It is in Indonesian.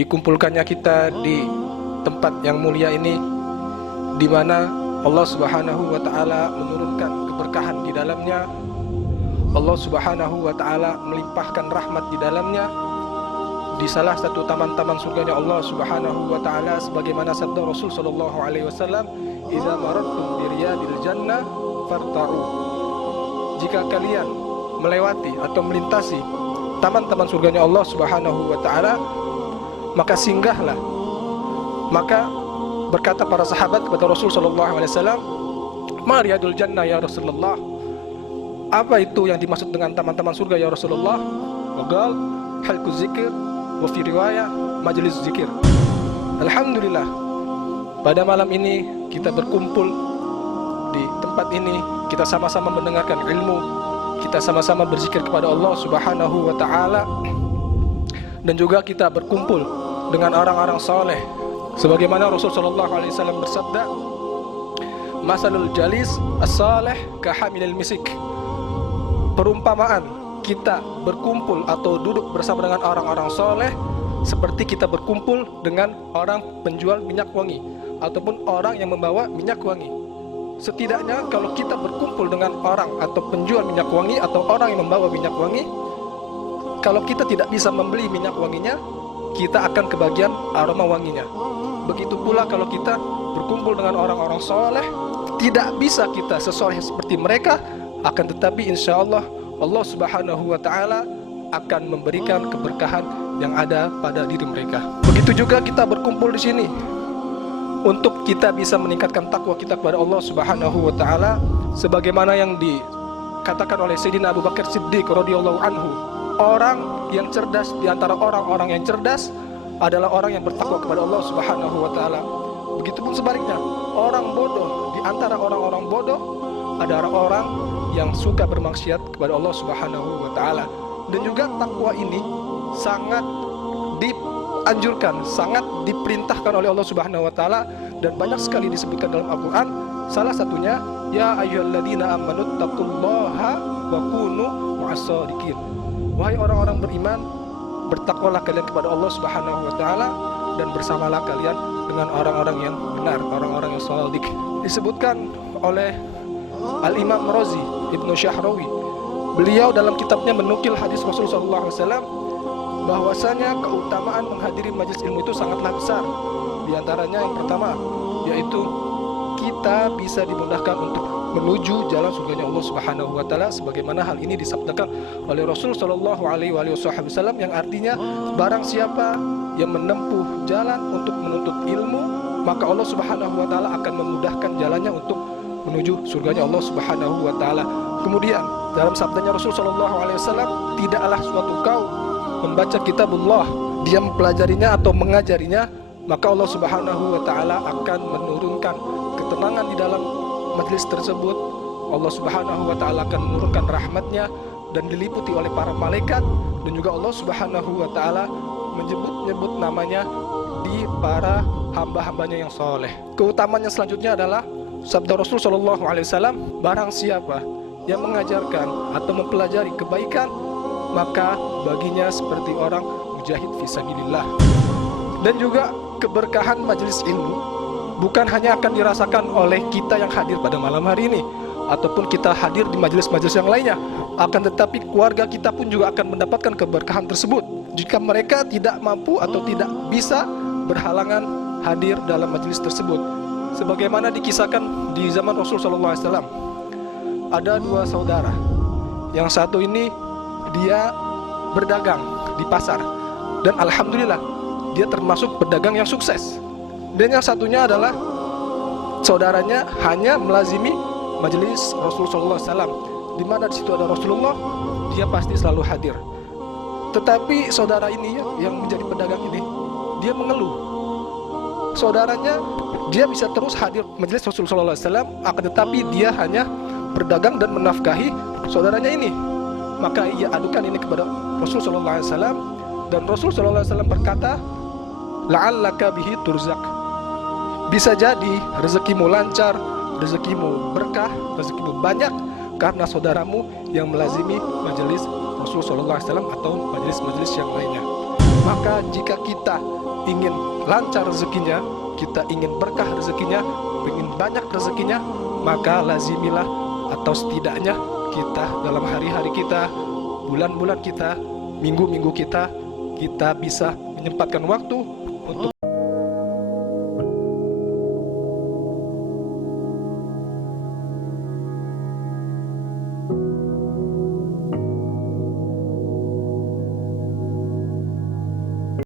dikumpulkannya kita di tempat yang mulia ini, di mana Allah Subhanahu wa taala menurunkan keberkahan di dalamnya. Allah Subhanahu wa taala melimpahkan rahmat di dalamnya. Di salah satu taman-taman surganya Allah Subhanahu wa taala, sebagaimana sabda Rasul sallallahu alaihi wasallam, "Idza marartum bi riyadil jannah farta'u." Jika kalian melewati atau melintasi taman-taman surganya Allah Subhanahu wa taala, maka singgahlah. Maka berkata para sahabat kepada Rasul sallallahu alaihi wasallam, "Ma riyadul jannah ya Rasulullah?" Apa itu yang dimaksud dengan taman-taman surga ya Rasulullah? Qaal halqu zikir wa fi riwayah majlis zikir. Alhamdulillah, pada malam ini kita berkumpul di tempat ini, kita sama-sama mendengarkan ilmu, kita sama-sama berzikir kepada Allah Subhanahu wa taala, dan juga kita berkumpul dengan orang-orang saleh. Sebagaimana Rasul sallallahu alaihi wasallam bersabda, "Masalul jalis as-salih ka hamilil misik." Perumpamaan kita berkumpul atau duduk bersama dengan orang-orang soleh seperti kita berkumpul dengan orang penjual minyak wangi ataupun orang yang membawa minyak wangi. Setidaknya kalau kita berkumpul dengan orang atau penjual minyak wangi atau orang yang membawa minyak wangi, kalau kita tidak bisa membeli minyak wanginya, kita akan kebagian aroma wanginya. Begitu pula kalau kita berkumpul dengan orang-orang soleh, tidak bisa kita sesoleh seperti mereka, akan tetapi insya Allah Allah Subhanahu wa taala akan memberikan keberkahan yang ada pada diri mereka. Begitu juga kita berkumpul di sini untuk kita bisa meningkatkan takwa kita kepada Allah Subhanahu wa taala, sebagaimana yang dikatakan oleh Sayyidina Abu Bakar Siddiq radhiyallahu anhu, orang yang cerdas di antara orang-orang yang cerdas adalah orang yang bertakwa kepada Allah Subhanahu wa taala. Begitupun sebaliknya, orang bodoh di antara orang-orang bodoh adalah orang yang suka bermaksiat kepada Allah Subhanahu wa taala. Dan juga takwa ini sangat dianjurkan, sangat diperintahkan oleh Allah Subhanahu wa taala, dan banyak sekali disebutkan dalam Al-Qur'an. Salah satunya, ya ayyuhalladzina amanu taqullaha wa kunu ma'as-shadiqin. Wahai orang-orang beriman, bertakwalah kalian kepada Allah Subhanahu wa taala dan bersamalah kalian dengan orang-orang yang benar, orang-orang yang shadiq. Disebutkan oleh Al-Imam Razi Ibnu Syahrawi, beliau dalam kitabnya menukil hadis Rasulullah SAW bahwasanya keutamaan menghadiri majelis ilmu itu sangatlah besar. Di antaranya yang pertama, yaitu kita bisa dimudahkan untuk menuju jalan surganya Allah Subhanahu wa taala, sebagaimana hal ini disabdakan oleh Rasul sallallahu alaihi wasallam, yang artinya barang siapa yang menempuh jalan untuk menuntut ilmu, maka Allah Subhanahu wa taala akan memudahkan jalannya untuk menuju surganya Allah Subhanahu wa taala. Kemudian dalam sabdanya Rasul sallallahu alaihi wasallam, tidaklah suatu kaum membaca kitabullah, dia mempelajarinya atau mengajarinya, maka Allah Subhanahu wa taala akan menurunkan ketenangan di dalam majelis tersebut. Allah Subhanahu wa taala akan menurunkan rahmatnya dan diliputi oleh para malaikat, dan juga Allah Subhanahu wa taala menyebut-nyebut namanya di para hamba-hambanya yang soleh. Keutamaannya selanjutnya adalah sabda Rasul sallallahu alaihi wasallam, barang siapa yang mengajarkan atau mempelajari kebaikan, maka baginya seperti orang mujahid fisabilillah. Dan juga keberkahan majelis ilmu bukan hanya akan dirasakan oleh kita yang hadir pada malam hari ini ataupun kita hadir di majelis-majelis yang lainnya, akan tetapi keluarga kita pun juga akan mendapatkan keberkahan tersebut jika mereka tidak mampu atau tidak bisa berhalangan hadir dalam majelis tersebut. Sebagaimana dikisahkan di zaman Rasul sallallahu alaihi wasallam, ada dua saudara. Yang satu ini dia berdagang di pasar, dan alhamdulillah dia termasuk pedagang yang sukses. Dan yang satunya adalah saudaranya hanya melazimi majelis Rasul sallallahu alaihi wasallam, di mana di situ ada Rasulullah, dia pasti selalu hadir. Tetapi saudara ini yang menjadi pedagang ini, dia mengeluh. Saudaranya dia bisa terus hadir majelis Rasul sallallahu alaihi wasallam, akan tetapi dia hanya berdagang dan menafkahi saudaranya ini. Maka ia adukan ini kepada Rasul sallallahu alaihi wasallam, dan Rasul sallallahu alaihi wasallam berkata, la'allaka bihi turzak. Bisa jadi rezekimu lancar, rezekimu berkah, rezekimu banyak karena saudaramu yang melazimi majelis Rasul sallallahu alaihi wasallam atau majelis-majelis yang lainnya. Maka jika kita ingin lancar rezekinya, kita ingin berkah rezekinya, ingin banyak rezekinya, maka lazimilah atau setidaknya kita dalam hari-hari kita, bulan-bulan kita, minggu-minggu kita bisa menyempatkan waktu